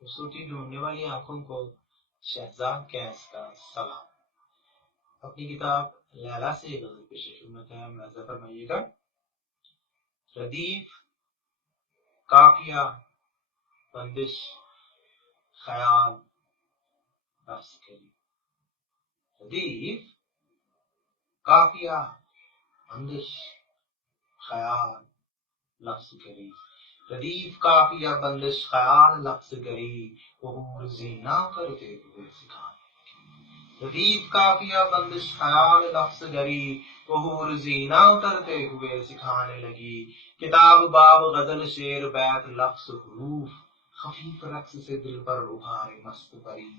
خوبصورتی ڈھونڈنے والی آنکھوں کو شہزاد کیس کا سلام۔ اپنی کتاب لیلا سے یہ غزل پیش خدمت ہے، ملاحظہ فرمائیے گا۔ ردیف، قافیہ، بندش، خیال، لفظ گری۔ ردیف، قافیہ، بندش، خیال، لفظ گری۔ ردیف، قافیہ، بندش، خیال، لفظ گری، حور زینہ کرتے ہوئے سکھانے۔ ردیف، قافیہ، بندش، خیال، لفظ گری، حور زینہ اترتے ہوئے سکھانے لگی۔ کتاب، باب، غزل، شعر، بیت، لفظ، حروف، خفیف رقص سے دل پر ابھارے مست پری۔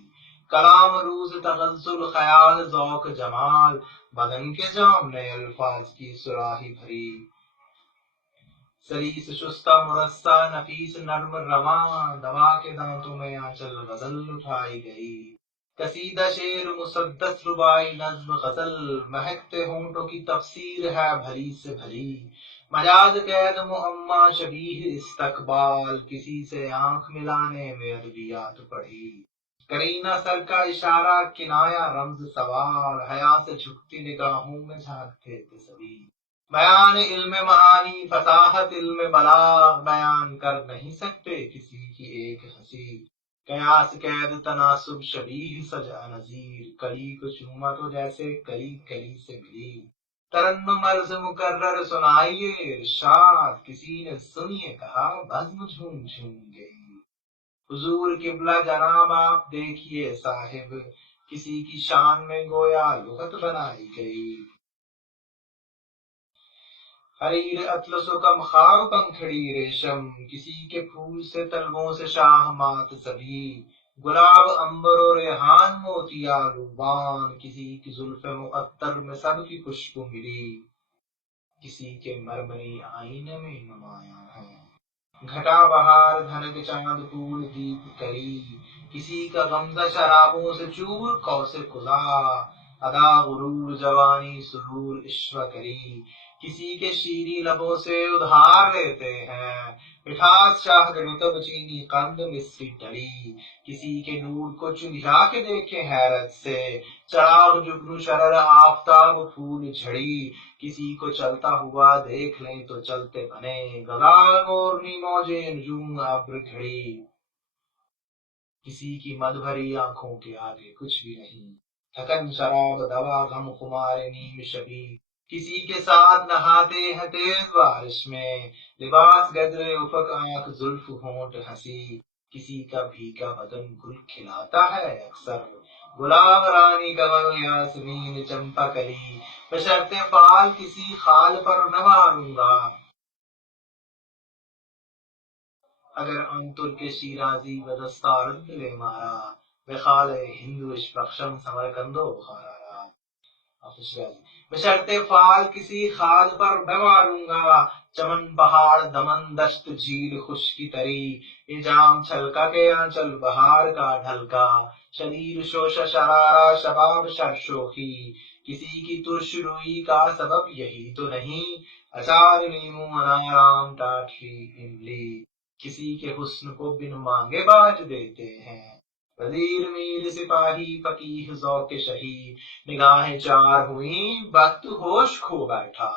کلام، روز، تغزل، خیال، ذوق، جمال، بدن کے جام نے الفاظ کی صراحی بھری۔ سلیس، شستہ، مرصع، نفیس، نرم، رواں، دوا کے دانتوں میں آنچل غزل ٹھائی گئی۔ قصیدہ، شعر، مسدس، رباعی، نظم، غزل، مہکتے ہونٹوں کی تفسیر ہے بھری سے بھری۔ مجاز، قید، معما، شبیہ، استقبال، کسی سے آنکھ ملانے میں ادبیات پڑھی۔ کرینہ، سر کا اشارہ، کنایا، رمز، سوال، حیا سے جھکتی نگاہوں میں جھانکتے تھے سبھی۔ بیان، علم معانی، فصاحت، علم بلاغ، بیان کر نہیں سکتے کسی کی ایک ہنسی۔ قیاس، قید، تناسب، شبیہ، سجا، نظیر، کلی کو چوما تو جیسے کلی کلی سے ملی۔ ترنم، عرض، مکرر، سنائیے ارشاد، کسی نے سنیے کہا بزم جھوم جھوم گئی۔ حضور قبلہ جناب آپ دیکھیے صاحب، کسی کی شان میں گویا لغت بنائی گئی۔ حریر، اطلس و کمخار، پنکھڑی، ریشم، کسی کے پھول سے طلبوں سے شاہ مات سبھی۔ گلاب، عنبر و ریحان، موتیا، لوبان، کسی کی زلف معطر میں سب کی خوشبو ملی۔ کسی کے مرمری آئینے میں نمایاں ہے گھٹا بہار، دھنک چاند، پھول، دیپ کری۔ کسی کا غمزہ شرابوں سے چور، قوس قزح، ادا، غرور، جوانی، سرور، عشوہ کری۔ کسی کے شیریں لبوں سے ادھار لیتے ہیں مٹھاس، شہد، رطب، چینی، قند، مصری ڈلی۔ کسی کے نور کو چنجھا کے دیکھے حیرت سے، چراغ، جگنو، شرر، آفتاب، پھول جھڑی۔ کسی کو چلتا ہوا دیکھ لیں تو چلتے بنے، غزال، مورنی، موجے، نجوم، ابر گھڑی۔ کسی کی مد بھری آنکھوں کے آگے کچھ بھی نہیں، تھکن، شراب، دوا، غم، خمار نیم شبی۔ کسی کے ساتھ نہاتے ہیں تیز بارش میں، لباس، گجرے، افق، آنکھ، زلف، ہونٹ، ہنسی۔ کسی کا بھیگا بدن گل کھلاتا ہے اکثر، گلاب، رانی، کمل، یاسمین، چمپا کلی۔ بشرط فال کسی خال پر نہ ماروں گا، اگر انتر کے شیرازی و دستارد لے مارا، بے خال ہندوش بخشم سمرکندو بخارا۔ بشرط فال کسی خال پر نہ ماروں گا، چمن، پہاڑ، دمن، دشت، جھیل، خشکی تری۔ یہ جام چھلکا کے آنچل بہار کا ڈھلکا، شریر، شوشہ، شرارہ، شباب، شرشوخی۔ کسی کی ترش روئی کا سبب یہی تو نہیں، اچار، لیمو، انار، آم، ٹاٹھی، املی۔ کسی کے حسن کو بن مانگے باج دیتے ہیں، وزیر، میر، سپاہی، فقیہ، ذوق شہی۔ نگاہیں چار ہوئیں وقت ہوش کھو بیٹھا،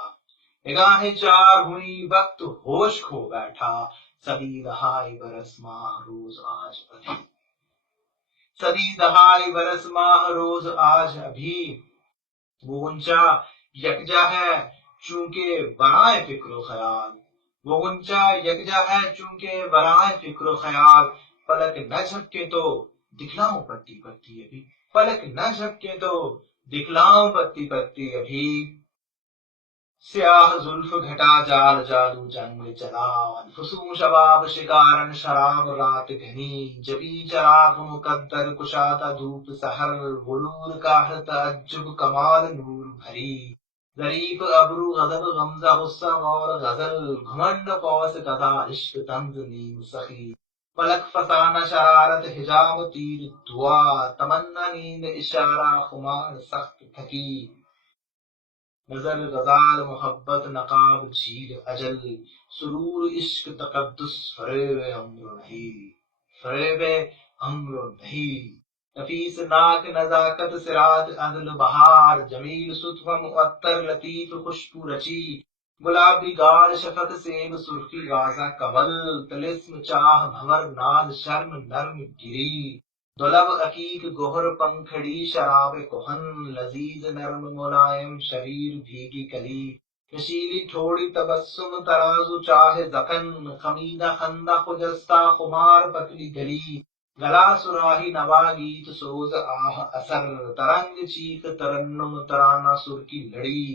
نگاہیں چار ہوئیں وقت ہوش کھو بیٹھا۔ صدی دہائی برس ماہ روز آج ابھی، صدی دہائی برس ماہ روز آج ابھی۔ وہ غنچہ یکجا ہے چونکہ برائے فکر و خیال، وہ غنچہ یکجا ہے چونکہ برائے فکر و خیال۔ پلک نہ جھپکے تو دکھلاؤں پتی پتی ابھی، پلک نہ جھپکے تو دکھلاؤں پتی پتی ابھی۔ سیاہ زلف، گھٹا، جال، جادو، جنگ چلا، فسوں شباب، شکارن، شراب، رات گھنی۔ جبی چراغ مقدر، کشادہ دھوپ سحر، غرور، قہر، تعجب، کمال، نور بھری۔ ظریف، ابرو، غضب، غمزہ، غصہ، غور، غزل، گھمنڈ، قوس قزح، عشق، طنز، نیم سخی۔ پلک فسانہ، شرارت، حجاب، تیر، دعا، تمنا، نیند، اشارہ، خمار، سخت تھکی۔ نظر، غزال، محبت، نقاب، جھیل، اجل، سرور، عشق، تقدس، فریب، امر نہیں۔ فریب امر نہیں، نفیس ناک نزاکت سراج عدل بہار، جمیل ستو معطر لطیف خوشبو رچی، گلابی گال شفق سیب سرخی غازہ کمل، طلسم چاہ بھور ناد شرم نرم گری، دولب عقیق گہر پنکھڑی شراب کہن، لذیذ نرم ملائم شریر بھیگی کلی، نشیلی تھوڑی تبسم ترازو چاہے زکن، خمیدہ خندہ خجستہ خمار پتلی گلی، گلا صراحی نوا گیت سوز آہ اثر، ترنگ چیخ ترنم ترانہ سر کی لڑی،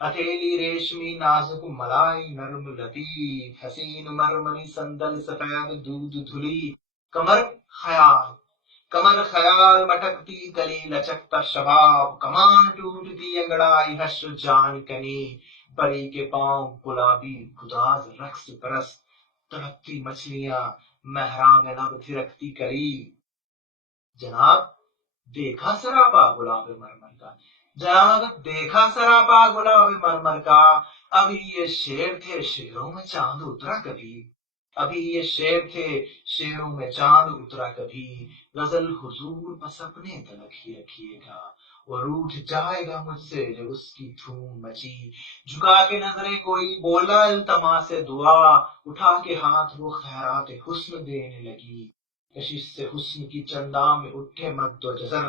ہتھیلی ریشمی نازک ملائی نرم لطیف، حسین مرمری سندل سفید دودھ دھلی، کمر خیال کمر خیال مٹکتی کلی لچکتا شباب، کمان ٹوٹتی انگڑائی حشر جان کنی، پری کے پاؤں گلابی گداز رقص پرست، تڑپتی مچھلیاں محراب لب تھرکتی کری۔ جناب دیکھا سراپا گلاب مرمر کا، جناب دیکھا سراپا گلاب مرمر کا، ابھی یہ شیر تھے شیروں میں چاند اترا کبھی، ابھی یہ شیر تھے شیروں میں چاند اترا کبھی، غزل حضور بس اپنے تلک ہی رکھیے گا، وہ روٹھ جائے گا مجھ سے جب اس کی دھوم مچی، جھکا کے نظریں کوئی بولا التماس دعا، اٹھا کے ہاتھ وہ خیرات حسن دینے لگی، کشش سے حسن کی چندا میں اٹھے مد و جزر،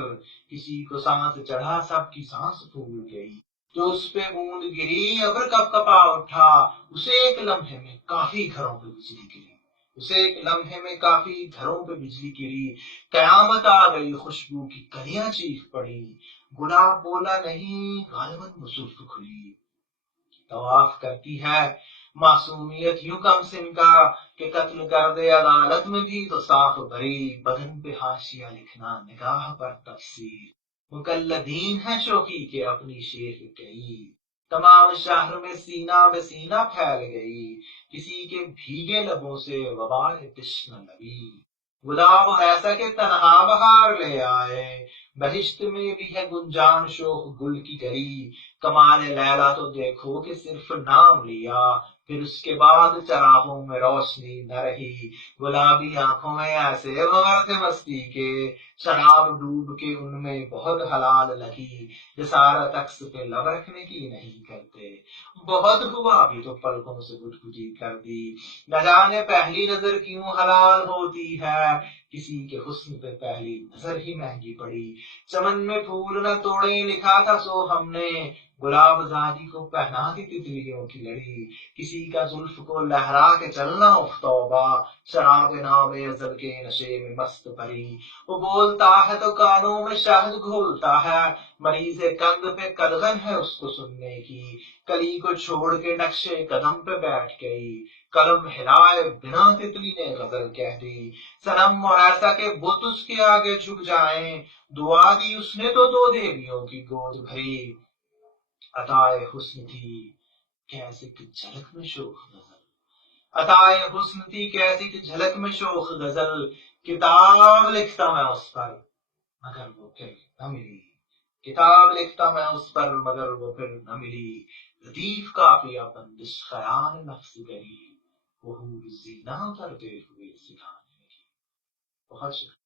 کسی کو سانس چڑھا سب کی سانس پھول گئی، جو اس پہ بوند گری ابر کپ کپا اٹھا، اسے ایک لمحے میں کافی گھروں پہ بجلی گری، اسے ایک لمحے میں کافی گھروں پہ بجلی گری، قیامت آ گئی خوشبو کی کلیاں چیخ پڑی، گلاب بولا نہیں غالباً وہ زلف کھلی، طواف کرتی ہے معصومیت یوں کم سن کا کہ قتل کر دے عدالت میں بھی تو صاف بھری، بدن پہ حاشیہ لکھنا نگاہ پر تفسیر، مقلدین ہے شوقی کے اپنی شیخ کہی، تمام شہر میں سینہ پھیل گئی، کسی کے بھیگے لبوں سے وبال تشنہ لبی، گلاب ایسا کہ تنہا بہار لے آئے، بہشت میں بھی ہے گنجان شوق گل کی گری، کمال لیلا تو دیکھو کہ صرف نام لیا، پھر اس کے بعد چراغوں میں روشنی نہ رہی، گلابی آنکھوں میں ایسے بھور تھے مستی کے، شراب ڈوب کے ان میں بہت حلال لگی، جسارت عکس پہ لب رکھنے کی نہیں کرتے، بہت ہوا بھی تو پلکوں سے گدگدی کر دی، نہ جانے پہلی نظر کیوں حلال ہوتی ہے، کسی کے حسن پہ پہلی نظر ہی مہنگی پڑی، چمن میں پھول نہ توڑے لکھا تھا سو ہم نے، گلاب زادی کو پہنا دی تتلیوں کی لڑی، کسی کا زلف کو لہرا کے چلنا اف توبہ، شراب نام ازل کے نشے میں مست پری، وہ بولتا ہے تو کانوں میں شہد گھولتا ہے، مریض کند پہ قدغن ہے اس کو سننے کی، کلی کو چھوڑ کے نقشے قدم پہ بیٹھ گئی، قلم ہلائے بنا تتلی نے غزل کہہ دی، صنم اور ایسا کہ بت اس کے آگے جھک جائیں، دعا دی اس نے تو دو دیویوں کی گود بھری، عطائے حسن تھی کیسی کہ جھلک میں شوخ غزل، عطائے حسن تھی کیسی کہ جھلک میں شوخ غزل، کتاب لکھتا میں اس پر مگر وہ پھر نہ ملی، کتاب لکھتا میں اس پر مگر وہ پھر نہ ملی، ردیف قافیہ بندش خیال لفظ گری، وہ حور زینہ ترتے ہوئے سکھانے لگی۔ بہت شکریہ۔